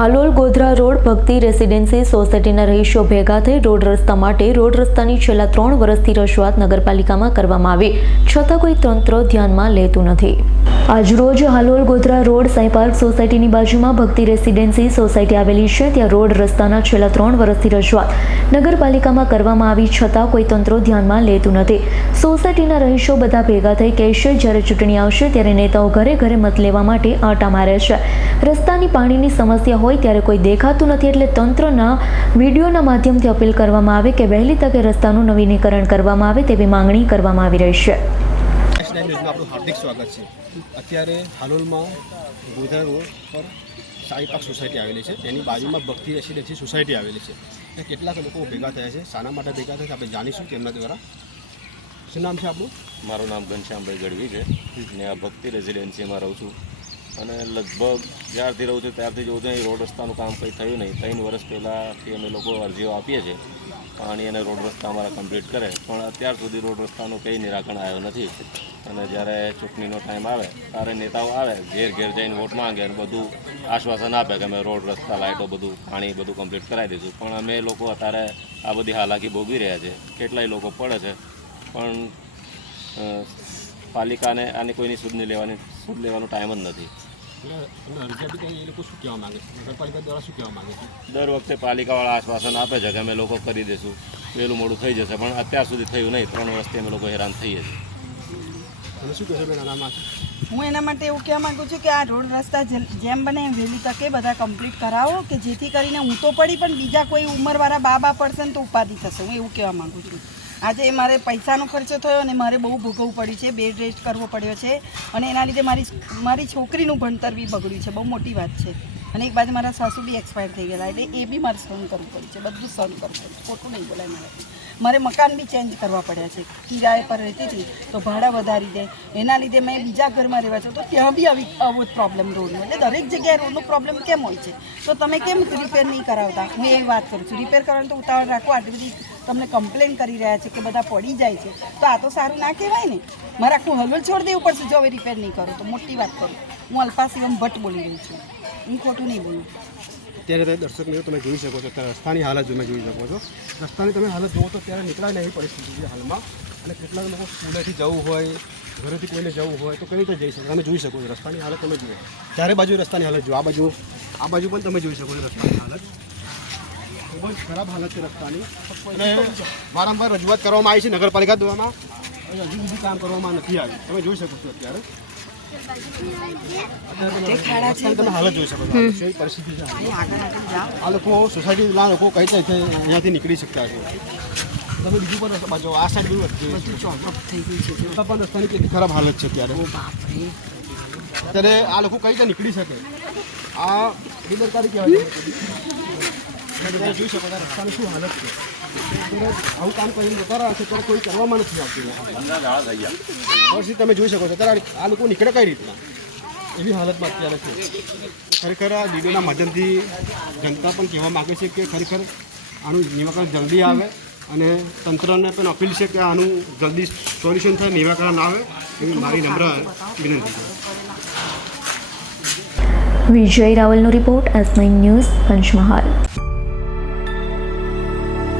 Halol Godhra road Bhakti residency સોસાયટીના રહીશો ભેગા થઈ રોડ રસ્તા માટે રોડ રસ્તાની છેલ્લા ત્રણ વર્ષથી રજૂઆત નગરપાલિકામાં કરવામાં આવી. છતાં કોઈ તંત્ર ધ્યાનમાં લેતું નથી. આજરોજ હાલોલ ગોધરા રોડ સાંઈ પાર્ક સોસાયટીની બાજુમાં ભક્તિ રેસિડેન્સી સોસાયટી આવેલી છે. ત્યાં રોડ રસ્તાના છેલ્લા ત્રણ વર્ષથી રજૂઆત નગરપાલિકામાં કરવામાં આવી છતાં કોઈ તંત્ર ધ્યાનમાં લેતું નથી. સોસાયટીના રહીશો બધા ભેગા થઈ કહેશે જ્યારે ચૂંટણી આવશે ત્યારે નેતાઓ ઘરે ઘરે મત લેવા માટે આંટા મારે છે. રસ્તાની પાણીની સમસ્યા હોય ત્યારે કોઈ દેખાતું નથી એટલે તંત્રના વિડીયોના માધ્યમથી અપીલ કરવામાં આવે કે વહેલી તકે રસ્તાનું નવીનીકરણ કરવામાં આવે તેવી માંગણી કરવામાં આવી રહી છે. નેશનલ ન્યૂઝમાં આપણું હાર્દિક સ્વાગત છે. અત્યારે હાલોલમાં ગોધરા રોડ પર સાઈપાક સોસાયટી આવેલી છે. તેની બાજુમાં ભક્તિ રેસિડેન્સી સોસાયટી આવેલી છે. ત્યાં કેટલાક લોકો ભેગા થયા છે. શાના માટે ભેગા થયા છે. આપણે જાણીશું તેમના દ્વારા. શું નામ છે આપણું મારું નામ ઘનશ્યામભાઈ ગઢવી છે. ને આ ભક્તિ રેસિડેન્સીમાં રહું છું. અને લગભગ જ્યારથી રહું છું ત્યારથી જોઉં છું રોડ રસ્તાનું કામ કંઈ થયું નહીં. ત્રણ વર્ષ પહેલાંથી અમે લોકો અરજીઓ આપીએ છીએ. પાણી અને રોડ રસ્તા અમારા કમ્પ્લીટ કરે. પણ અત્યાર સુધી રોડ રસ્તાનું કંઈ નિરાકરણ આવ્યો નથી. અને જ્યારે ચૂંટણીનો ટાઈમ આવે ત્યારે નેતાઓ આવે ઘેર ઘેર જઈને વોટ માંગે અને બધું આશ્વાસન આપે કે અમે રોડ રસ્તા લાઇટો બધું પાણી બધું કમ્પ્લીટ કરાવી દઈશું. પણ અમે લોકો અત્યારે આ બધી હાલાકી ભોગવી રહ્યા છે. કેટલાય લોકો પડે છે. પણ પાલિકાને આની કોઈની સુધ લેવાની સુધ લેવાનો ટાઈમ જ નથી. દર વખતે પાલિકાવાળા આશ્વાસન આપે છે કે અમે લોકો કરી દઈશું. વહેલું મોડું થઈ જશે. પણ અત્યાર સુધી થયું નહીં. ત્રણ વર્ષથી અમે લોકો હેરાન થઈએ છીએ. હું એના માટે એવું કહેવા માંગુ છું કે આ રોડ રસ્તા જેમ બને એમ વહેલી તકે બધા કમ્પ્લીટ કરાવો, કે જેથી કરીને હું તો પડી, પણ બીજા કોઈ ઉંમરવાળા બાબા પડશે ને તો ઉપાધિ થશે. હું એવું કહેવા માંગુ છું. આજે મારે પૈસાનો ખર્ચો થયો અને મારે બહુ ભોગવવું પડ્યું છે, બેડ રેસ્ટ કરવો પડ્યો છે અને એના લીધે મારી મારી છોકરીનું ભણતર બી બગડ્યું છે. બહુ મોટી વાત છે. અને એક બાજુ મારા સાસુ બી એક્સપાયર થઈ ગયેલા એટલે એ બી મારે સહન કરવું પડ્યું છે, બધું સહન કરવું પડ્યું ખોટું નહીં બોલાય મારે મારે મકાન બી ચેન્જ કરવા પડ્યા છે, કિરાએ પર રહેતી હતી તો ભાડા વધારી દે, એના લીધે મેં બીજા ઘરમાં રહેવા છું, તો ત્યાં બી આવી આવો જ પ્રોબ્લેમ રોડનો એટલે દરેક જગ્યાએ રોડનો પ્રોબ્લેમ કેમ હોય છે? તો તમે કેમ રિપેર નહીં કરાવતા? હું એ વાત કરું છું. રિપેર કરવાનું તો ઉતાવળ રાખો, આટલી બધી તમને કમ્પ્લેન કરી રહ્યા છે કે બધા પડી જાય છે. તો આ તો સારું ના કહેવાય ને? મારે આખું હલવલ છોડી દેવું પડશે જો હવે રિપેર નહીં કરું તો, મોટી વાત કરું. હું અલ્પા શિવમ ભટ્ટ બોલી રહી છું. હું ખોટું નહીં બોલું. અત્યારે તમે દર્શક મિત્રો તમે જોઈ શકો છો, અત્યારે રસ્તાની હાલત તમે જોઈ શકો છો. રસ્તાની તમે હાલત જુઓ તો ત્યારે નીકળાય નહીં પરિસ્થિતિ છે હાલમાં. અને કેટલાક લોકો સ્કૂલેથી જવું હોય, ઘરેથી કોઈને જવું હોય તો કઈ રીતે જઈ શકો? તમે જોઈ શકો છો રસ્તાની હાલત તમે જુઓ. ચારે બાજુ રસ્તાની હાલત જુઓ. આ બાજુ આ બાજુ પણ તમે જોઈ શકો છો રસ્તાની હાલત. ખૂબ જ ખરાબ હાલત છે રસ્તાની. વારંવાર રજૂઆત કરવામાં આવી છે નગરપાલિકા દ્વારા. અને હજુ બીજું કામ કરવામાં નથી આવ્યું. તમે જોઈ શકો છો અત્યારે. તમે હાલત જોઈ શકો છો. પરિસ્થિતિ છે. આ લોકો સોસાયટીના લોકો કઈ રીતે અહીંયાથી નીકળી શકતા છે? તમે બીજું પણ રસ્તા બાજુ આ સાઈડ બધું થઈ છે રસ્તા પણ રસ્તાની કેટલી ખરાબ હાલત છે અત્યારે. બાપરે. અત્યારે આ લોકો કઈ રીતે નીકળી શકે? આ બેદરકારી કહેવાય. તમે જોઈ શકો રસ્તાની હાલત છે આવું કામ કરીને જતા કોઈ કરવામાં નથી આવતું વર્ષથી તમે જોઈ શકો છો, અત્યારે આ લોકો નીકળે કઈ રીતના? એવી હાલતમાં અત્યારે છે. ખરેખર આ વિડીયોના માધ્યમથી જનતા પણ કહેવા માગે છે કે ખરેખર આનું નિવાકરણ જલ્દી આવે અને તંત્રને પણ અપીલ છે કે આનું જલ્દી સોલ્યુશન થાય નિવાકરણ આવે એવી મારી નમ્ર વિનંતી છે. Vijay રાવલનો report S nine news Panchmahal.